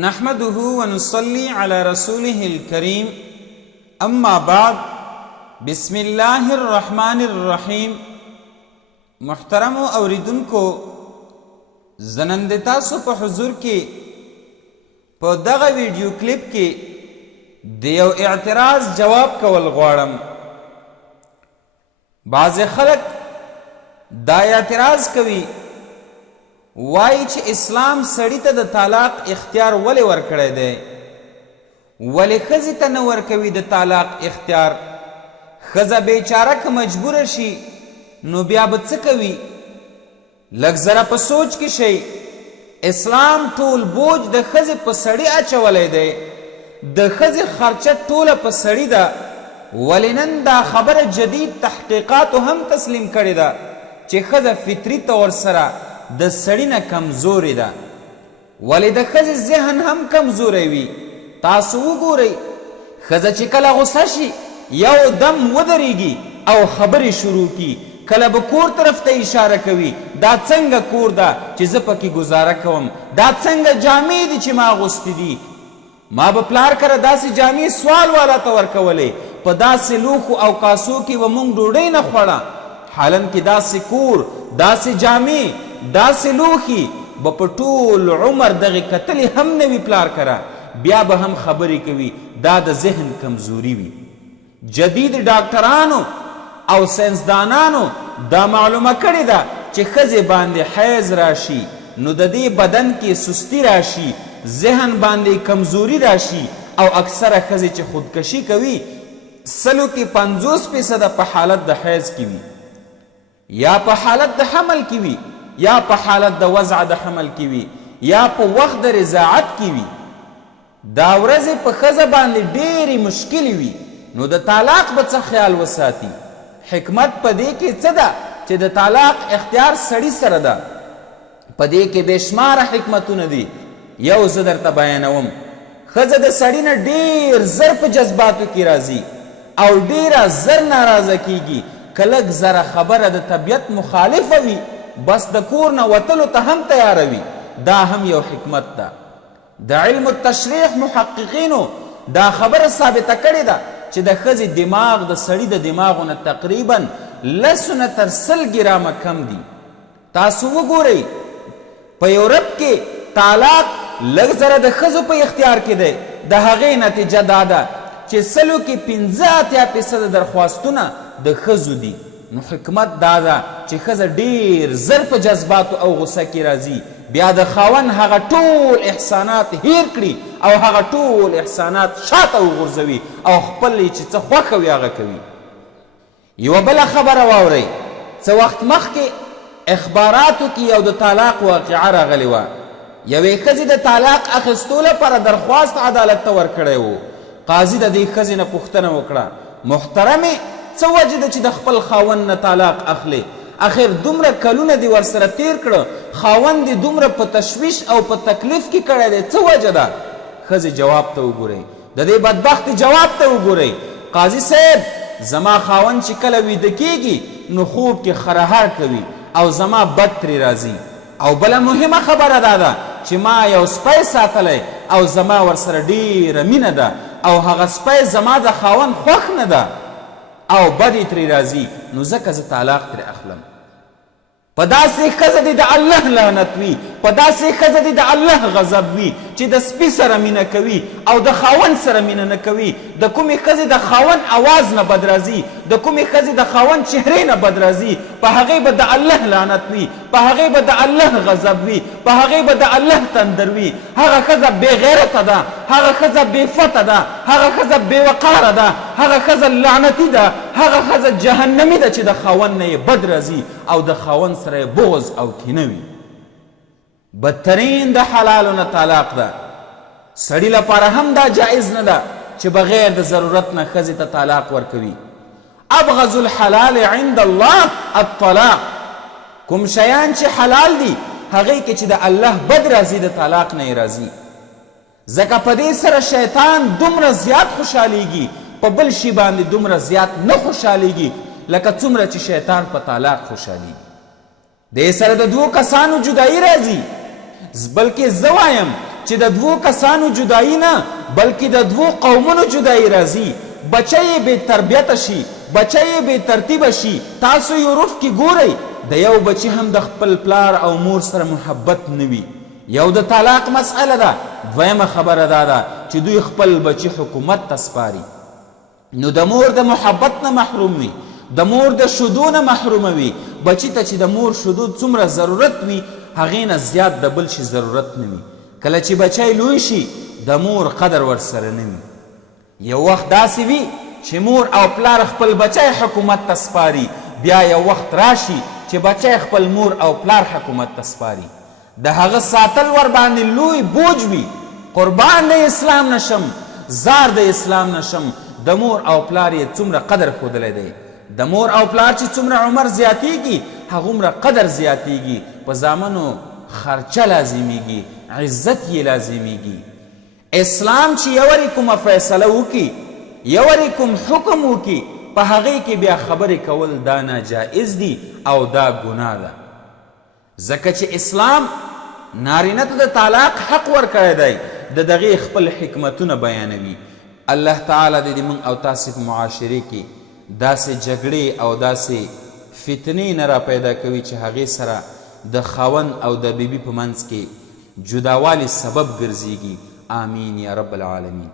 نحمده ونصلي على رسوله الكريم اما بعد بسم الله الرحمن الرحیم. محترم اوریدونکو، زنند تاسو په حضور کې په دغه ویډیو کلیپ کې د یو اعتراض جواب کول غواړم. بعض خلک دا اعتراض کوي، وایي چې اسلام سړی ته د طلاق اختیار ولې ورکړی دی، ولې ښځې ته نه ورکوي د طلاق اختیار؟ ښځه بیچاره که مجبوره شي نو بیا به څه کوي؟ لږ ذره په سوچ کې شئ. اسلام ټول بوج د ښځې په سړي اچولی دی، د ښځې خرچه ټوله په سړي ده. ولې نن دا خبره جدید تحقیقاتو هم تسلیم کړې ده چې ښځه فطري طور سره د سړي نه کمزورې ده. ولې د ښځې ذهن هم کمزوری وي. تاسو وګورئ، ښځه چې کله غصه شي یو دم ودرېږي او خبرې شروع کی، کله به کور طرف ته اشاره کوي، دا څنګه کور ده چې زه پکې ګزاره کوم، دا څنګه جامې دي چې ما اغوستې دي، ما به پلار کره داسې جامې سوال والا ته ورکولې، په داسې لوښو او کاسو کې به موږ ډوډۍ نه خوړه. حالن کې داسې کور، داسې جامې، داسې لوښي به په ټول عمر دغې کتلې هم نه وي پلار کره، بیا به هم خبرې کوي. دا د ذهن کمزوري وي. جدید ډاکټرانو او ساینسدانانو دا معلومه کړې ده چې ښځې باندې حیض راشي نو د دې بدن کې سستی راشي، ذهن باندې کمزوري راشي، او اکثره ښځې چې خودکشي کوي 50% په حالت د حیض کې وي، یا په حالت د حمل کې وي، یا په حالت د وضع د حمل کې وي، یا په وخت د رضاعت کې وي. دا ورځې په ښځه باندې ډېرې مشکلې وي. نو د طلاق به څه خیال وساتي؟ حکمت په دې کې څه ده چې د طلاق اختیار سړي سره ده؟ په دې کې بې شماره حکمتونه دي. یو زه درته بیانوم. ښځه د سړي نه ډېر زر په جذباتو کې راځي او ډېره زر ناراضه کیږي. که لږ زره خبره د طبیعت مخالفه وي بس د کور نه وتلو ته هم تیاروي. دا هم یو حکمت ده. د علم التشریح محققینو دا خبره ثابته کړې ده چې د ښځې دماغ د سړي د دماغو نه تقریبا 10 تر 100 ګرامه کم دي. تاسو وګورئ، په یورپ کې طلاق لږ زره د ښځو په اختیار کې دی. د هغې نتیجه دا ده چې 100 کې 85% درخواستونه د ښځو دي. نو حکمت دا ده چې ښځه ډېر زر په جذباتو او غصه کې راځي، بیا د خاوند هغه ټول احسانات هیر کړي او هغه ټول احسانات شاته وغورځوي او خپل یې چې څه خوښه وي هغه کوي. یوه بله خبره واورئ، څه وخت مخکې اخباراتو کې یو د طلاق واقعه راغلې وه. یوې ښځې د طلاق اخیستو لپاره درخواست عدالت ته ورکړی و. قاضي د دې ښځې نه پوښتنه وکړه، محترمې څه وجه ده چې د خپل خاوند نه طلاق اخلي؟ اخر دومره کلونه دې ورسره تیر کړه، خاوند دې دومره په تشویش او په تکلیف کې کړی دی، څه وجه ده؟ ښځې جواب ته وګورئ، د دې بدبختې جواب ته وګورئ. قاضي صاحب، زما خاوند چې کله ویده کیږي نو خوب کې خرهار کوي او زما بد ترې راځي. او بله مهمه خبره دا ده چې ما یو سپی ساتلی او زما ورسره ډېره مینه ده او هغه سپی زما د خاوند خوښ نه ده او بد یې ترې راځي، نو ځکه زه طلاق ترې اخلم. په داسې ښځه دې د الله لعنت وي، په داسې ښځه دې د الله غضب وي چې د سپي سره مینه کوي او د خاوند سره مینه نه کوي. د کومې ښځې د خاوند اواز نه بد راځي، د کومې ښځې د خاوند چهرې نه بد راځي، په هغې به د الله لعنت وي، په هغې به د الله غضب وي، په هغې به د الله تندر وي. هغه ښځه بې غیرته ده، هغه ښځه بې فته ده، هغه ښځه بې وقاره ده، هغه ښځه لعنتي ده، هغه ښځه جهنمي ده چې د خاوند نه یې بد راځي او د خاوند سره یې بغض او کینه وي. بدترین د حلالو نه طلاق ده. سړي لپاره هم دا جایز نه ده چې بغیر د ضرورت نه ښځې ته طلاق ورکوي. ابغض الحلال عند الله الطلاق. کوم شیان چې حلال دي هغې کې چې د الله بد راځي د طلاق نه یې راځي. ځکه په دې سره شیطان دومره زیات خوشحالیږي، په بل شي باندې دومره زیات نه خوشحالیږي لکه څومره چې شیطان په طلاق خوشحالیږي. دې سره د 2 کسانو جدایي راځي، بلکې زه وایم چې د دوو کسانو جدایي نه بلکې د دوو قومونو جدایي راځي، بچی یې بې تربیته شي، بچی یې بې ترتیبه شي. تاسو یورپ کې ګورئ د یو بچي هم د خپل پلار او مور سره محبت نه وي. یو د طلاق مسئله ده. دویمه خبره دا ده چې دوی خپل بچي حکومت ته سپاري، نو د مور د محبت نه محروم وي، د مور د شیدو نه محرومه وي. بچي ته چې د مور شیدو څومره ضرورت وي هغې نه زیات د بل شي ضرورت نه وي. کله چې بچی لوی شي د مور قدر ورسره نه وي. یو وخت داسې وي چې مور او پلار خپل بچی حکومت ته سپاري، بیا یو وخت راشي چې بچی خپل مور او پلار حکومت ته سپاري. د هغه ساتل ور باندې لوی بوج وي. قربان د اسلام نشم، زار د اسلام نشم، د مور او پلار یې څومره قدر ښودلی دی. د مور او پلار چې څومره عمر زیاتیږي هغومره قدر زیاتیږي، په زامنو خرچه لازمیږي، عزت یې لازمیږي. اسلام چې یورې کومه فیصله وکړي، یورې کوم حکم وکړي، په هغې کې بیا خبرې کول دا ناجائز دي او دا ګناه ده. ځکه چې اسلام نارینه ته د طلاق حق ورکړی دی، د دغې خپل حکمتونه بیانوي. الله تعالی دې موږ او تاسې په معاشرې کې داسې جګړې او داسې فتنې نه را پیدا کوي چې هغې سره د خاوند او د بیبي په منځ کې جداوالي سبب ګرځېږي. آمین یا رب العالمین.